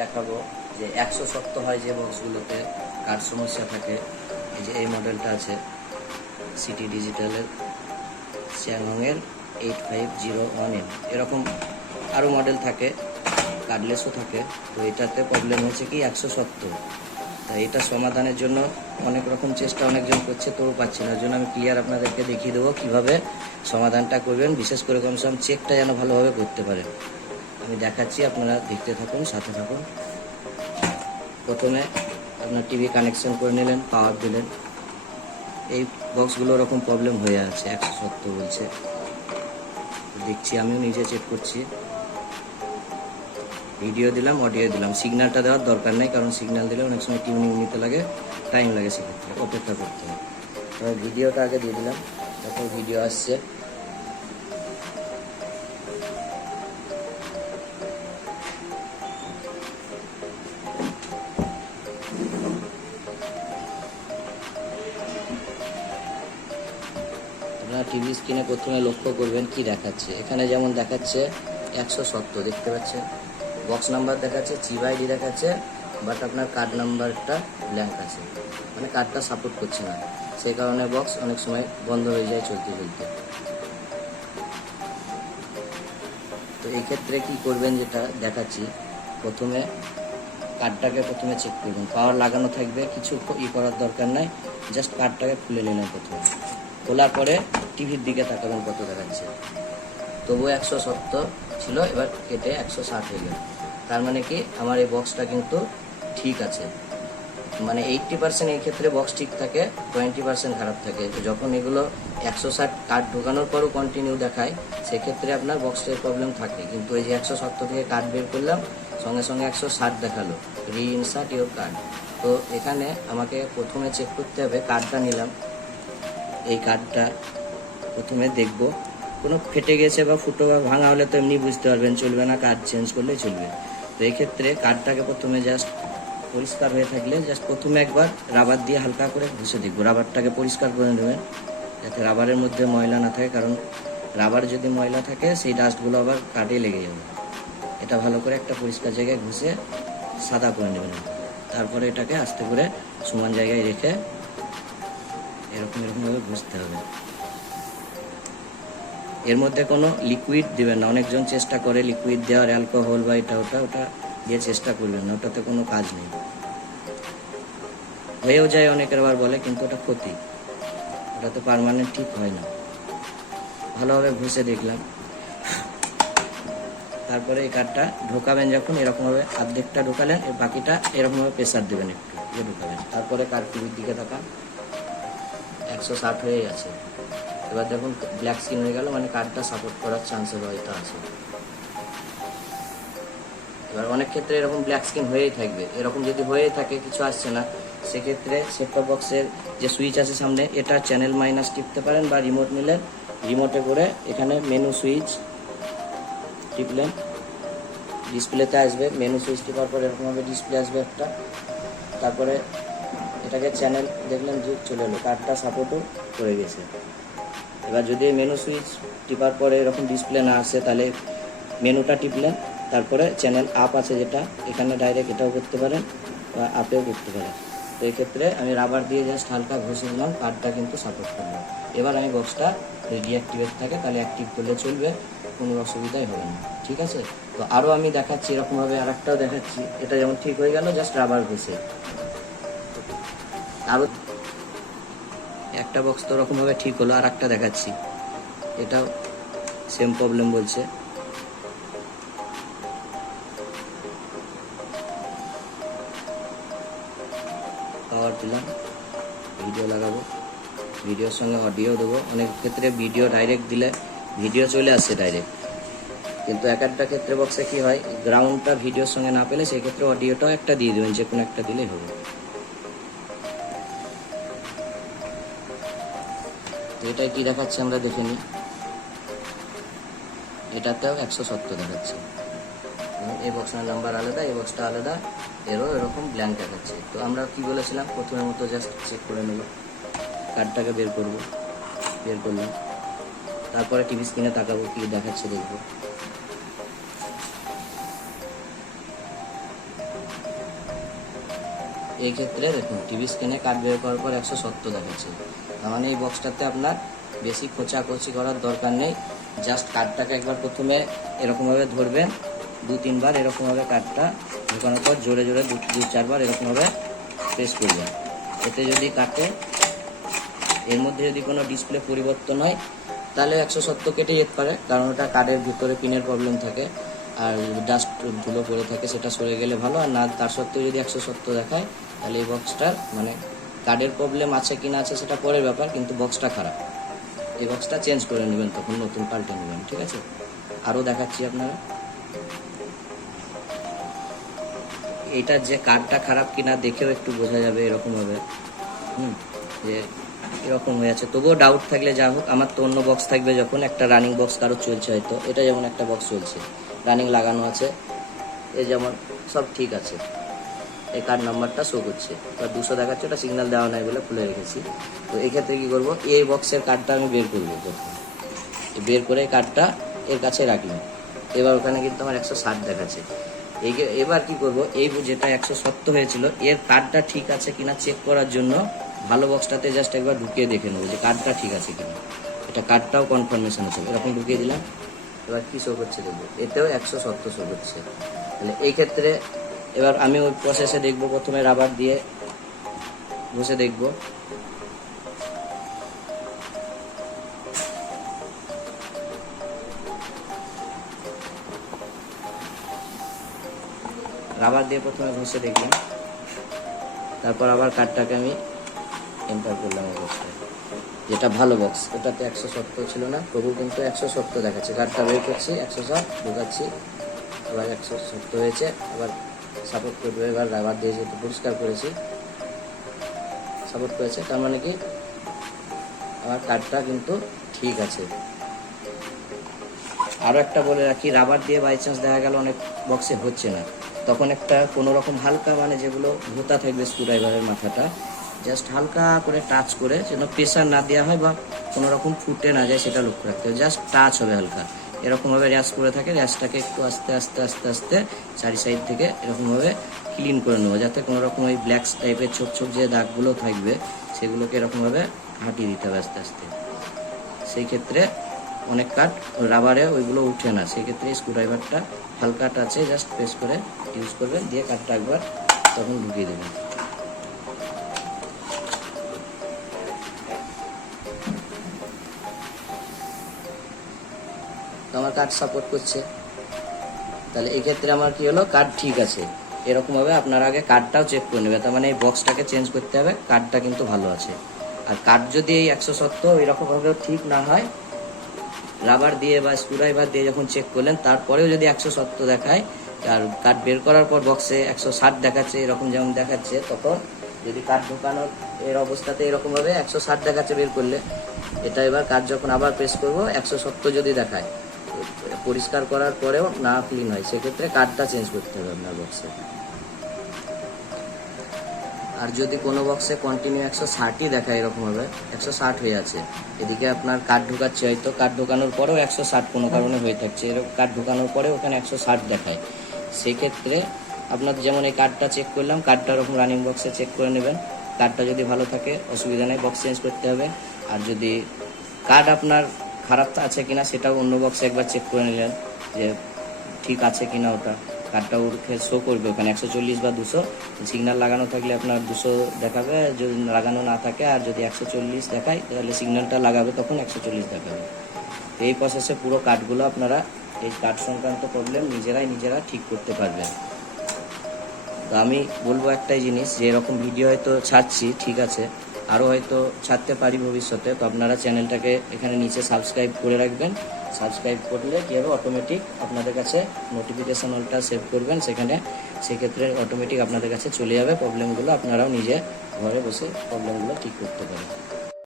দেখাবো যে 170 হয় যে বক্সগুলোতে কার সমস্যা থাকে। এই যে এই মডেলটা আছে সিটি ডিজিটালের চ্যাংহংয়ের 8501M, এরকম আরও মডেল থাকে, কার্ডলেসও থাকে। তো এটাতে প্রবলেম হচ্ছে কি 170। তাই এটা সমাধানের জন্য অনেক রকম চেষ্টা অনেকজন করছে, তবু পাচ্ছি না। ওই জন্য আমি ক্লিয়ার আপনাদেরকে দেখিয়ে দেবো কীভাবে সমাধানটা করবেন, বিশেষ করে কমসে কম চেকটা যেন ভালোভাবে করতে পারেন। আমি দেখাচ্ছি, আপনারা দেখতে থাকুন, সাথে থাকুন। প্রথমে আপনার টিভি কানেকশন করে নিলেন, পাওয়ার দিলেন। এই বক্সগুলো ওরকম প্রবলেম হয়ে আছে, 170 বলছে। দেখছি, আমিও নিজে চেক করছি। ভিডিও দিলাম, অডিও দিলাম। সিগন্যালটা দেওয়ার দরকার নেই, কারণ সিগন্যাল দিলে অনেক সময় টিউনিং নিতে লাগে, টাইম লাগে, সেক্ষেত্রে অপেক্ষা করতে হবে। তবে ভিডিওটা আগে দিয়ে দিলাম, যখন ভিডিও আসছে। আপনারা টিভি স্ক্রিনে প্রথমে লক্ষ্য করবেন কি দেখাচ্ছে। এখানে যেমন দেখাচ্ছে 170 দেখতে পাচ্ছেন, বক্স নাম্বার দেখাচ্ছে, চিপ আইডি দেখাচ্ছে, বাট আপনার কার্ড নাম্বারটা ব্ল্যাঙ্ক আছে, মানে কার্ডটা সাপোর্ট করছে না। সেই কারণে বক্স অনেক সময় বন্ধ হয়ে যায় চলতে চলতে। তো এই ক্ষেত্রে কি করবেন, যেটা দেখাচ্ছি, প্রথমে কার্ডটাকে প্রথমে চেক করবেন। পাওয়ার লাগানো থাকবে, কিছু করার দরকার নাই, জাস্ট কার্ডটাকে খুলে নিলেন। প্রথমে খোলার পরে টিভির দিকে তাকাবেন কত দেখাচ্ছে। তবুও 170 ছিল, এবার কেটে 160 হয়ে গেল। তার মানে কি আমার এই বক্সটা কিন্তু ঠিক আছে। মানে 80% এই ক্ষেত্রে বক্স ঠিক থাকে, 20% খারাপ থাকে। যখন এগুলো 160 কার্ড ঢোকানোর পরও কন্টিনিউ দেখায়, সেক্ষেত্রে আপনার বক্সের প্রবলেম থাকে। কিন্তু এই যে 170 থেকে কার্ড বের করলাম, সঙ্গে সঙ্গে 160 দেখালো, রিইনসার্ট ইউর কার্ড। তো এখানে আমাকে প্রথমে চেক করতে হবে, কার্ডটা নিলাম, এই কার্ডটা প্রথমে দেখব কোনো ফেটে গেছে বা ফুটো বা ভাঙা হলে তো এমনি বুঝতে পারবেন, চলবে না, কার্ড চেঞ্জ করলে চলবে। তো এই ক্ষেত্রে কার্ডটাকে প্রথমে জাস্ট পরিষ্কার হয়ে থাকলে জাস্ট প্রথমে একবার রাবার দিয়ে হালকা করে ঘষে দেখবো। রাবারটাকে পরিষ্কার করে নেবেন যাতে রাবারের মধ্যে ময়লা না থাকে, কারণ রাবার যদি ময়লা থাকে সেই ডাস্টগুলো আবার কার্ডে লেগে যাবে। এটা ভালো করে একটা পরিষ্কার জায়গায় ঘষে সাদা করে নেবেন। তারপরে এটাকে আস্তে করে সমান জায়গায় রেখে এরকমভাবে ঘষতে হবে। এর মধ্যে কোনো লিকুইড দেবেন না। অনেকজন চেষ্টা করে লিকুইড দেওয়ার, অ্যালকোহল বা ওটা দিয়ে চেষ্টা করবেন না, ওটাতে কোনো কাজ নেই। হয়েও যায় অনেকের বার বলে, কিন্তু ওটা ক্ষতি, ওটা তো পার্মানেন্ট ঠিক হয় না। ভালোভাবে ঘষে দেখলাম। তারপরে এই কার্ডটা ঢোকাবেন যখন, এরকমভাবে অর্ধেকটা ঢোকালেন, এর বাকিটা এরকমভাবে প্রেসার দেবেন, একটু দিয়ে ঢোকাবেন। তারপরে কার্ড টিভির দিকে তাকান, 160 হয়ে গেছে। এবার দেখুন ব্ল্যাক স্ক্রিন হয়ে গেল, মানে কার্ডটা সাপোর্ট করার চান্সেস হয়তো আছে। এবার অনেক ক্ষেত্রে এরকম ব্ল্যাক স্ক্রিন হয়েই থাকবে। এরকম যদি হয়েই থাকে, কিছু আসছে না, সেক্ষেত্রে সেটটপ বক্সের যে সুইচ আছে সামনে, এটা চ্যানেল মাইনাস টিপতে পারেন, বা রিমোট নিলেন, রিমোটে করে এখানে মেনু সুইচ টিপলেন, ডিসপ্লেতে আসবে। মেনু সুইচ টিপার পরে এরকমভাবে ডিসপ্লে আসবে একটা। তারপরে এটাকে চ্যানেল দেখলেন যে চলে এলো, কার্ডটা সাপোর্টও করে গেছে। এবার যদি মেনু সুইচ টিপার পরে এরকম ডিসপ্লে না আসে, তাহলে মেনুটা টিপলেন, তারপরে চ্যানেল আপ আছে যেটা, এখানে ডাইরেক্ট এটাও করতে পারেন বা আপেও করতে পারেন। তো এক্ষেত্রে আমি রাবার দিয়ে জাস্ট হালকা ঘষে নিলাম, কার্ডটা কিন্তু সাপোর্ট করলাম। এবার আমি বক্সটা যদি অ্যাক্টিভেট থাকে তাহলে অ্যাক্টিভ করলে চলবে, কোনো অসুবিধাই হবে না। ঠিক আছে, তো আরও আমি দেখাচ্ছি এরকমভাবে, আর একটাও দেখাচ্ছি। এটা যেমন ঠিক হয়ে গেল, জাস্ট রাবার ঘষে। আরও একটা বক্স তো ওরকমভাবে ঠিক হলো, আর একটা দেখাচ্ছি, এটাও সেম প্রবলেম বলছে। পাওয়ার দিলাম, ভিডিও লাগাবো, ভিডিওর সঙ্গে অডিও দেবো। অনেক ক্ষেত্রে ভিডিও ডাইরেক্ট দিলে ভিডিও চলে আসে ডাইরেক্ট, কিন্তু এক একটা ক্ষেত্রে বক্সে কী হয়, গ্রাউন্ডটা ভিডিওর সঙ্গে না পেলে সেই ক্ষেত্রে অডিওটাও একটা দিয়ে দেবেন, যে কোনো একটা দিলেই হবে। তো এটাই কী দেখাচ্ছে আমরা দেখে নিই। এটাতেও 170 দেখাচ্ছে, এই বক্সটার নাম্বার আলাদা, এই বক্সটা আলাদা, এরও এরকম ব্ল্যাঙ্ক দেখাচ্ছে। তো আমরা কি বলেছিলাম, প্রথমের মতো জাস্ট চেক করে নেব, কার্ডটাকে বের করলাম, তারপরে টিভি স্ক্রিনে তাকাবো কি দেখাচ্ছে দেখবো। এই ক্ষেত্রে দেখুন টিভি স্ক্রিনে কার্ড বের করার পর 170 দেখাচ্ছে। তার মানে এই বক্সটাতে আপনার বেশি খোঁচাখুচি করার দরকার নেই। জাস্ট কার্ডটাকে একবার প্রথমে এরকমভাবে ধরবেন, 2-3 বার এরকমভাবে কার্ডটা ঢোকানোর পর জোরে জোরে 2-4 বার এরকমভাবে প্রেস করবেন। এতে যদি কাটে, এর মধ্যে যদি কোনো ডিসপ্লে পরিবর্তন হয় তাহলে 170 কেটে যেতে পারে, কারণ ওটা কার্ডের ভিতরে পিনের প্রবলেম থাকে আর ডাস্ট ধুলো পড়ে থাকে, সেটা সরে গেলে ভালো। আর না তার সত্ত্বেও যদি 170 দেখায় তাহলে এই বক্সটার মানে কার্ডের প্রবলেম আছে কি না আছে সেটা পরের ব্যাপার, কিন্তু বক্সটা খারাপ। এই বক্সটা চেঞ্জ করে নেবেন, তখন নতুন পাল্টে নেবেন, ঠিক আছে? আরও দেখাচ্ছি আপনারা। এইটার যে কার্ডটা খারাপ কিনা দেখেও একটু বোঝা যাবে এরকমভাবে, যে এরকম হয়ে আছে। তবুও ডাউট থাকলে যা হোক, আমার তো অন্য বক্স থাকবে, যখন একটা রানিং বক্স কারো চলছে হয়তো, এটা যেমন একটা বক্স চলছে রানিং লাগানো আছে, এ যেমন সব ঠিক আছে, এই কার্ড নাম্বারটা শো করছে, এবার 200 দেখাচ্ছে, ওটা সিগন্যাল দেওয়া নাই বলে খুলে রেখেছি। তো এই ক্ষেত্রে কী করবো, এই বক্সের কার্ডটা আমি বের করবো, যখন বের করে কার্ডটা এর কাছে রাখলাম, এবার ওখানে কিন্তু আমার 160 দেখাচ্ছে। এবার কি করব, এই যেটা 170 হয়েছিল এর কার্ডটা ঠিক আছে কিনা চেক করার জন্য ভালো বক্সটাতে জাস্ট একবার ঢুকিয়ে দেখে নেবো যে কার্ডটা ঠিক আছে কিনা। এটা কার্ডটাও কনফার্মেশন আছে, এরকম ঢুকিয়ে দিলাম। এবার কী শো করছে দেখবো, এতেও 170 শো করছে। তাহলে এই ক্ষেত্রে এবার আমি ওই প্রসেসে দেখবো, প্রথমে রাবার দিয়ে ঘষে দেখবো। রাবার দিয়ে প্রথমে ঘষে দেখলাম, তারপর আবার কার্ডটাকে আমি এন্টার করলাম অবস্থায়, যেটা ভালো বক্স, ওটাতে 170 ছিল না, তবু কিন্তু 170 দেখাচ্ছে। কার্ডটা বের করছি, 160 ঢোকাচ্ছি, আবার 170 হয়েছে। আবার সাপোর্ট করবে, এবার রাবার দিয়ে যেহেতু পরিষ্কার করেছি সাপোর্ট করেছে, তার মানে কি আমার কার্ডটা কিন্তু ঠিক আছে। আরও একটা বলে রাখি, রাবার দিয়ে বাই চান্স দেখা গেল অনেক বক্সে হচ্ছে না, তখন একটা কোনো রকম হালকা মানে যেগুলো ভোতা থাকবে স্ক্রুড্রাইভারের মাথাটা, জাস্ট হালকা করে টাচ করে, যেন প্রেশার না দেওয়া হয় বা কোনো রকম ফুটে না যায় সেটা লক্ষ্য রাখতে হবে। জাস্ট টাচ হবে হালকা, এরকমভাবে র্যাশ করে থাকে, র্যাশটাকে একটু আস্তে আস্তে আস্তে আস্তে চারি সাইড থেকে এরকমভাবে ক্লিন করে নেবো, যাতে কোনো রকম ওই ব্ল্যাক টাইপের ছোপ ছোপ যে দাগগুলো থাকবে সেগুলোকে এরকমভাবে হাঁটিয়ে দিতে হবে আস্তে আস্তে। সেই ক্ষেত্রে অনেক কাট রাবারে ওইগুলো উঠে না, সেক্ষেত্রে স্ক্রুড্রাইভারটা হালকা টাচে জাস্ট প্রেস করে ইউজ করবেন, দিয়ে কাটটা একবার তখন ঢুকিয়ে দেবেন। তো আমার কার্ড সাপোর্ট করছে, তাহলে এই ক্ষেত্রে আমার কি হলো, কার্ড ঠিক আছে। এরকমভাবে আপনারা আগে কার্ডটাও চেক করে নেবে, তার মানে এই বক্সটাকে চেঞ্জ করতে হবে, কার্ডটা কিন্তু ভালো আছে। আর কার্ড যদি এই 170 এরকমভাবেও ঠিক না হয়, রাবার দিয়ে বা স্ক্রুড্রাইভার দিয়ে যখন চেক করলেন তারপরেও যদি 170 দেখায়, আর কার্ড বের করার পর বক্সে 160 দেখাচ্ছে, এরকম যেমন দেখাচ্ছে, তখন যদি কার্ড ঢোকানোর এর অবস্থাতে এরকমভাবে 160 দেখাচ্ছে বের করলে, এটা এবার কার্ড যখন আবার প্রেস করবো 170 যদি দেখায়, পরিষ্কার করার পরেও না ক্লিন হয়, সেক্ষেত্রে কার্ডটা চেঞ্জ করতে হবে আপনার বক্সে। আর যদি কোনো বক্সে কন্টিনিউ 160ই দেখায়, এরকমভাবে 160 হয়ে আছে, এদিকে আপনার কার্ড ঢোকাচ্ছে, হয়তো কার্ড ঢোকানোর পরেও 160 কোনো কারণে হয়ে থাকছে, এরকম কার্ড ঢোকানোর পরে ওখানে 160 দেখায়, সেক্ষেত্রে আপনার যেমন এই কার্ডটা চেক করলাম, কার্ডটা ওরকম রানিং বক্সে চেক করে নেবেন। কার্ডটা যদি ভালো থাকে অসুবিধা নেই, বক্স চেঞ্জ করতে হবে। আর যদি কার্ড আপনার খারাপ আছে কিনা সেটাও অন্য বক্সে একবার চেক করে নিলেন যে ঠিক আছে কিনা, ওটা কার্ডটা ওকে শো করবে ওখানে 140 বা 200, সিগন্যাল লাগানো থাকলে আপনার 200 দেখাবে, যদি লাগানো না থাকে আর যদি 140 দেখায় তাহলে সিগন্যালটা লাগাবে, তখন 140 দেখাবে। এই প্রসেসে পুরো কার্ডগুলো আপনারা এই কার্ড সংক্রান্ত প্রবলেম নিজেরা ঠিক করতে পারবেন। তো আমি বলবো একটাই জিনিস, যে এরকম ভিডিও হয়তো ছাড়ছি ঠিক আছে, আরও হয়তো ছাড়তে পারি ভবিষ্যতে, তো আপনারা চ্যানেলটাকে এখানে নিচে সাবস্ক্রাইব করে রাখবেন। সাবস্ক্রাইব করলে কী হবে, অটোমেটিক আপনাদের কাছে নোটিফিকেশান অলটা সেভ করবেন সেখানে, সেক্ষেত্রে অটোমেটিক আপনাদের কাছে চলে যাবে প্রবলেমগুলো, আপনারাও নিজে ঘরে বসে প্রবলেমগুলো ঠিক করতে পারেন।